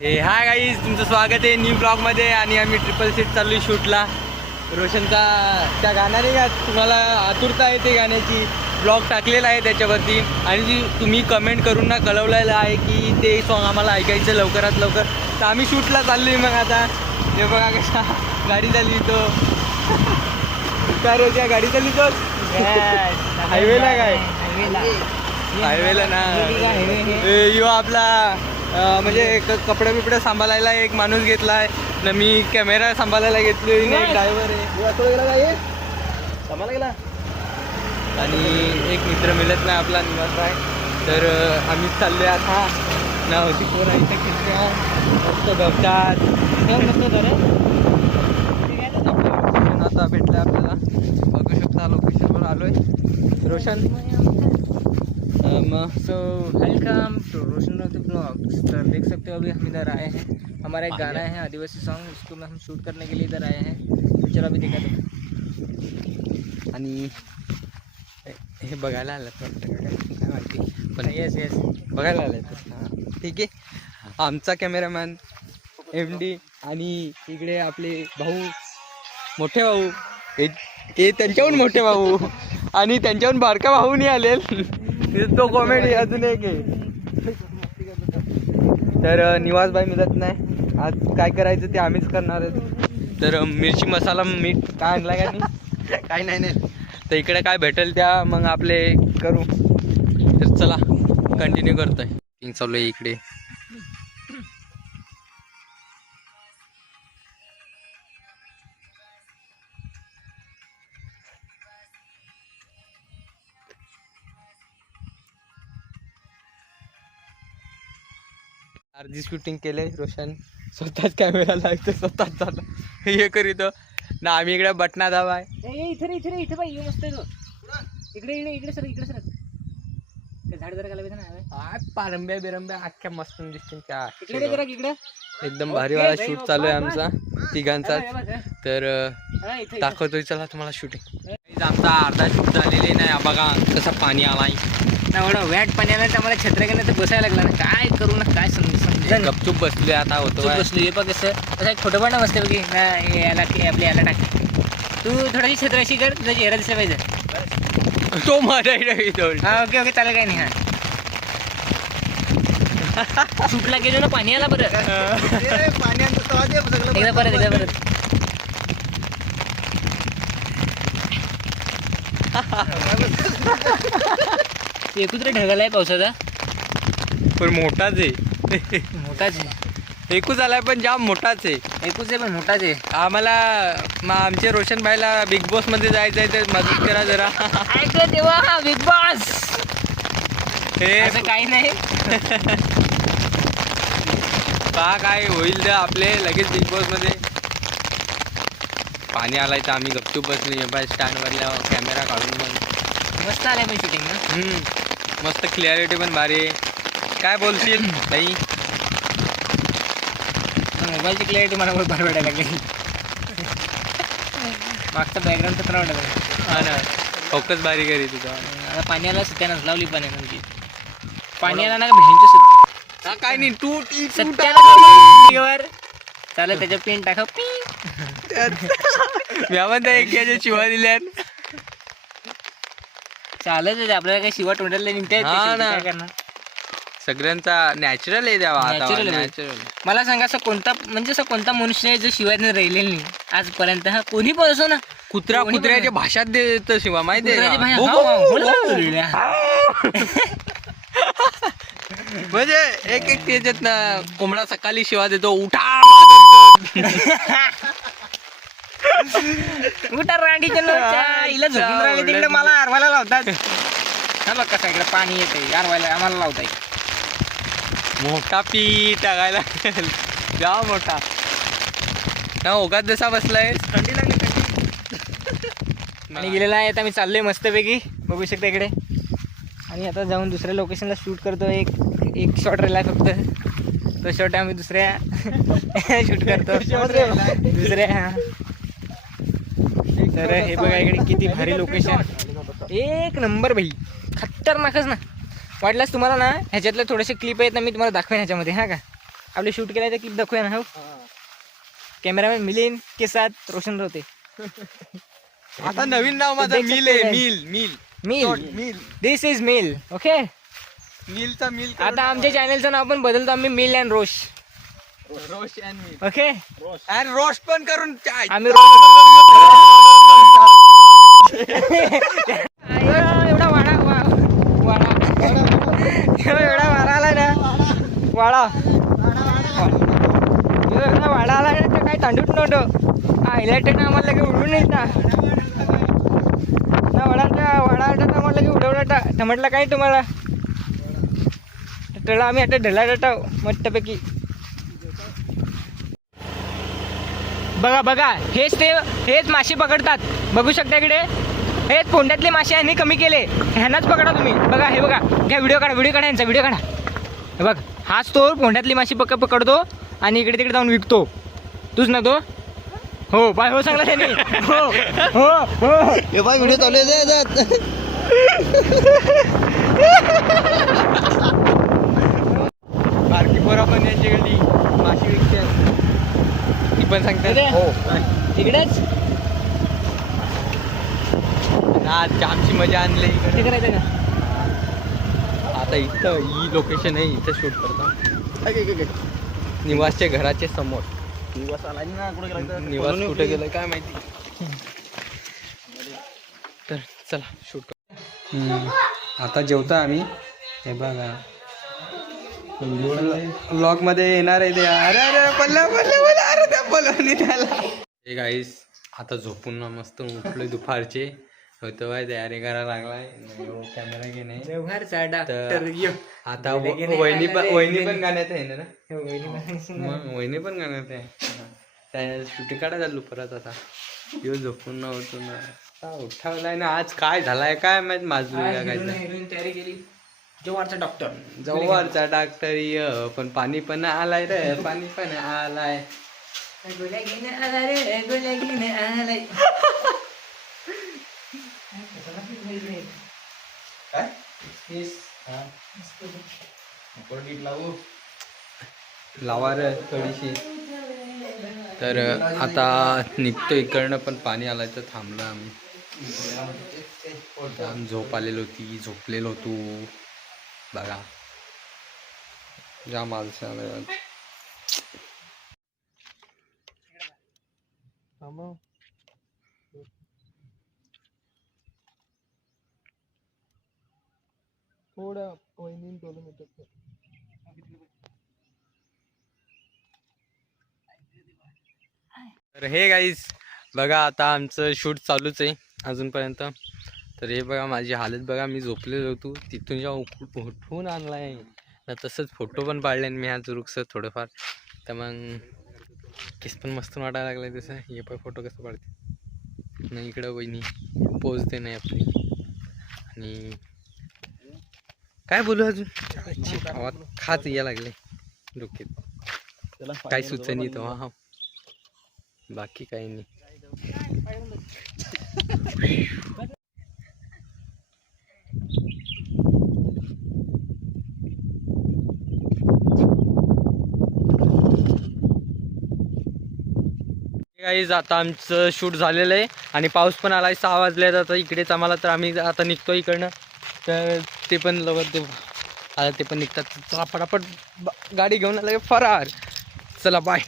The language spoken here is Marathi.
हे हाय गाईज तुमचं स्वागत आहे न्यू ब्लॉगमध्ये आणि आम्ही ट्रिपल सीट चाललो शूटला. रोशनचा त्या गाण्याने का तुम्हाला आतुरता आहे ते गाण्याची? ब्लॉग टाकलेला आहे त्याच्यावरती. आणि तुम्ही कमेंट करून ना कळवलेलं आहे की ते सॉन्ग आम्हाला ऐकायचं लवकरात लवकर. तर आम्ही शूटला चाललो आहे मग आता. हे बघा कशा गाडी चालली तो काय रोज गाडी चालली तो हायवेला काय? हायवेला ना. ए, यो आपला. म्हणजे कपडे बिपडे सांभाळायला एक माणूस घेतलाय. न मी कॅमेरा सांभाळायला घेतलोय एक ड्रायव्हर आहे. आणि एक मित्र मिळत नाही आपला निवास आहे. तर आम्ही चाललोय आता. ना होती कोण आहे इथं खिडक्या मस्त गवतात आता भेटलं आपल्याला. बघू शकता लोकेशनवर आलोय. रोशन? मग so welcome to Roshan of the blogs तो देख सकते हो अभी हम इधर आए हैं। हमारा एक गाना है आदिवासी सॉन्ग उसको में हम शूट करने के लिए इधर आए हैं। तो चलो अभी देखा तो आणि हे बघायला आलं काय माहिती. पण येस येस बघायला आलं हां ठीक आहे. आमचा कॅमेरामॅन एम डी आणि इकडे आपले भाऊ मोठे भाऊ. हे त्यांच्याहून मोठे भाऊ. आणि त्यांच्याहून बारका भाऊ नाही आलेल तो कॉमेडी अजून एक आहे. तर निवासबाई मिळत नाही. आज काय करायचं ते आम्हीच करणार आहेत तर मिरची मसाला मीठ काय आणला का काय नाही नाही. तर इकडे काय भेटेल त्या मग आपले करू. तर चला कंटिन्यू करतोय. चालू आहे इकडे. अर्धी शूटिंग केले रोशन. स्वतःच कॅमेरा लावतो स्वतःच झालं हे करीतो ना आम्ही इकडे बटना दाबाय. इथे इथे इथे बाई इकडे इकडे इकडे सर इकडे सर. झाड जरा घालायचं ना आय पारंब्या बिरंब्या अख्ख्या मस्त दिसतील त्या इकडे रे जरा इकडे. एकदम भारीवाला शूट चालू आहे आमचा तिघांचा तर. दाखवतोय चला तुम्हाला शूटिंग आमचा अर्धा शूट झालेले नाही बघा कसं पाणी आलाय. ना एवढं वॅट पाण्याला तर मला घेण्यात बसायला लागला ना. काय करू ना काय समज ना. गपचूप बसले आता होतो बसलो हे बघ कसं असं एक फोटो पण ना मस्त बघी ना हे याला की आपल्या याला टाक. तू थोडीशी छत्र अशी कर तुझा चेहरा दिसला पाहिजे. तो मराठी हा ओके ओके चालेल काय नाही हा. सुटला गेलो ना पाणी आला बरं एकदा परत एकदा परत. एकूच रे ढगाला आहे पावसाचा. पण मोठाच आहे. मोठाच आहे. एकूच आलाय पण जाम मोठाच आहे. एकूच आहे पण मोठाच आहे. आम्हाला मग आमचे रोशन भाईला बिग बॉसमध्ये जायचं आहे तर मदत करा जरा. तेव्हा बिग बॉस हे असं काही नाही. पहा काय होईल तर आपले लगेच बिग बॉसमध्ये. पाणी आलाय तर आम्ही गपचूप बसले बाय स्टँड वरल्या कॅमेरा काढून मग मस्त आलंय पण शूटिंग ना? मस्त क्लिअरिटी पण भारी आहे. काय बोलशील नाही मोबाईलची क्लॅरिटी मला बहुत बरं वाटायला लागली. मागचा बॅकग्राऊंड तर वाटायला. हा ना. फोकस भारी करी तुझा. आता पाण्याला सत्यानाच लावली पाण्यानं म्हणजे पाणी आला ना भेंच काय नाही तू तू सत्यावर चालेल त्याच्या पेन टाका म्हणता एक शिवा दिल्यात चालत आपल्याला काही शिवा तोंडाला निघते हा ना. काय करणार? सगळ्यांचा नॅचरल आहे द्यावा Natural आहे. नॅचरल मला सांगा असं कोणता म्हणजे असं कोणता मनुष्य आहे जो शिवायने राहिलेला नाही आजपर्यंत हा कोणी पण असो ना कुत्रा कोणी पण कुत्र्याच्या. भाषात देत शिवा माहिती कुत्र्याची भाषा-? हा, हो, हो, हो. म्हणजे एक एक त्याच्यात ना कोंबडा सकाळी शिवा देतो उठा उठा रांडी हिला झोपून राहिले तिकडे मला आरवायला लावतात हा बघ कसं इकडे पाणी येते आरवायला आम्हाला लावताय मोठा पी टाकायला जा मोठा. ना ओघात जसा बसलाय. थंडी लागली आणि गेलेला आहे आता मी चाललोय मस्तपैकी. बघू शकता इकडे. आणि आता जाऊन दुसऱ्या लोकेशनला शूट करतो एक एक शॉट राहिला फक्त. तो शॉट आम्ही दुसऱ्या शूट करतो. दुसऱ्या तर हे बघा इकडे किती भारी लोकेशन एक नंबर भाई खतरनाकच ना. वाटल्यास तुम्हाला ना ह्याच्यातले थोडेसे क्लिप आहेत ना मी तुम्हाला दाखवेन ह्याच्यामध्ये हा का? आपले शूट केल्याचं क्लिप दाखवूया ना हो. कॅमेरामॅन मिलिंद के साथ रोशन होते आता नवीन नाव माझं मिल आहे. Mil Mil. Mil. Mil. This is Mil okay मिलचा Mil आता आमच्या चॅनलचं नाव पण बदलतो आम्ही Mil and Rosh Rosh and Mil okay and roast पण करून आम्ही पहिल्या हा आम्हाला लगे उडून येईल ना वडाटा वडाटा आम्हाला लगे उडवला तर म्हटलं काय तुम्हाला? टळा आम्ही आता ढला डाटा मस्तपैकी. बघा बघा हेच ते हेच मासे पकडतात. बघू शकता इकडे? हेच पोंड्यातले मासे यांनी कमी केले. ह्यांनाच पकडा तुम्ही. बघा हे बघा. घ्या व्हिडिओ काढा व्हिडिओ काढा यांचा व्हिडिओ काढा. हे बघ हाच तो पोंड्यातली मासे पक पकडतो आणि इकडे तिकडे जाऊन विकतो. तूच ना तो? हो बाय हो सांगला त्यांनी. हो हो हो. हे बाय व्हिडिओ चालू आहे बारकी पोरा पण यांच्याकडली माशी विकते. ती पण सांगते. हो. इकडेच आज जामची मजा आणली. हे इकडे करायचं का? आता इथं ही लोकेशन आहे इथं शूट करतो. निवासच्या घराच्या समोर. निवास कुठे गेलं काय माहिती? तर चला शूट कर. आता जेवता आम्ही. हे बघा. ब्लॉगमध्ये येणार आहे ते. अरे अरे पल्ला पल्ला पल्ला. अरे त्या पलवणी त्याला हे गाईस आता झोपून ना मस्त उठलोय दुपारचे. होतं बाय तयारी करायला लागलाय. कॅमेरा घेणे. व्यवहारचा आता वहिनी पण वहिनी. पण गाण्यात आहे ना मग वहिनी पण गाण्यात आहे. त्या शूटिंग काढा चालू परत आता. यो झोपून ना होतो ना. उठावलाय ना आज काय झालाय काय माहीत माझू काय तयारी केली. डॉक्टर जवळचा डॉक्टर य पण पाणी पण आलाय रे पाणी पण आलाय. गोल्या घेणे आला रे गोल्या घेणे आलाय. लावा. रे थोडीशी. तर आता निघतो इकडनं पण पाणी आलाय तर थांबलो आम्ही. जाम झोप आलेली होती झोपलेलो होतो. बघा. थोडं आलसा आलाय आज. तर हे गाईज बघा आता आमचं शूट चालूच आहे अजूनपर्यंत. तर हे बघा माझी हालत बघा मी झोपलेलो होतो. तिथून जेव्हा उठ- आणला आहे ना तसंच फोटो पण पाडले मी ह्या जुरुकचं थोडंफार. तर मग केस पण मस्त वाटायला लागलाय तसं. हे पण फोटो कसं काढते नाही इकडं वहिनी पोचते नाही आपली. आणि काय बोलू अजून? आवाज खात या लागले डोक्यात. काय सुचनी तेव्हा. हा बाकी काही नाही. गाईज आता आमचं शूट झालेलं आहे आणि पाऊस पण आलाय सहा वाजले आता इकडेच आम्हाला तर आम्ही आता निघतो इकडनं. तर ते पण लवकर ते आता ते पण निघतात. चला फटाफट ब- गाडी घेऊन आलं फरार. चला बाय